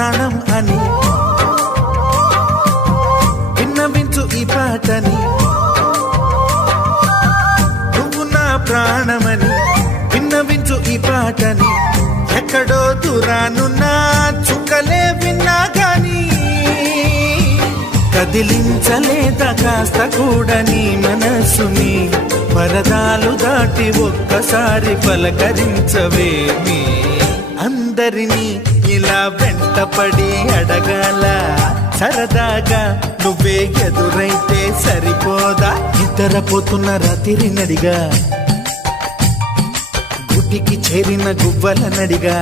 ప్రాణం అని విన్నవించు ఈ పాటని, నువ్వు నా ప్రాణమని విన్నవించు ఈ పాటని. ఎక్కడో దూరానున్నా చుక్కలే విన్నా గాని కదిలించలేదా కాస్త కూడా నీ మనసుని. పరదాలు దాటి ఒక్కసారి పలకరించవేమి. అందరినీ ఇలా వెంటపడి అడగాల సరదాగా నువ్వే ఎదురైతే సరిపోదా. నిద్రపోతున్న రాత్రి నడిగా గుడికి చేరిన గువ్వల నడిగా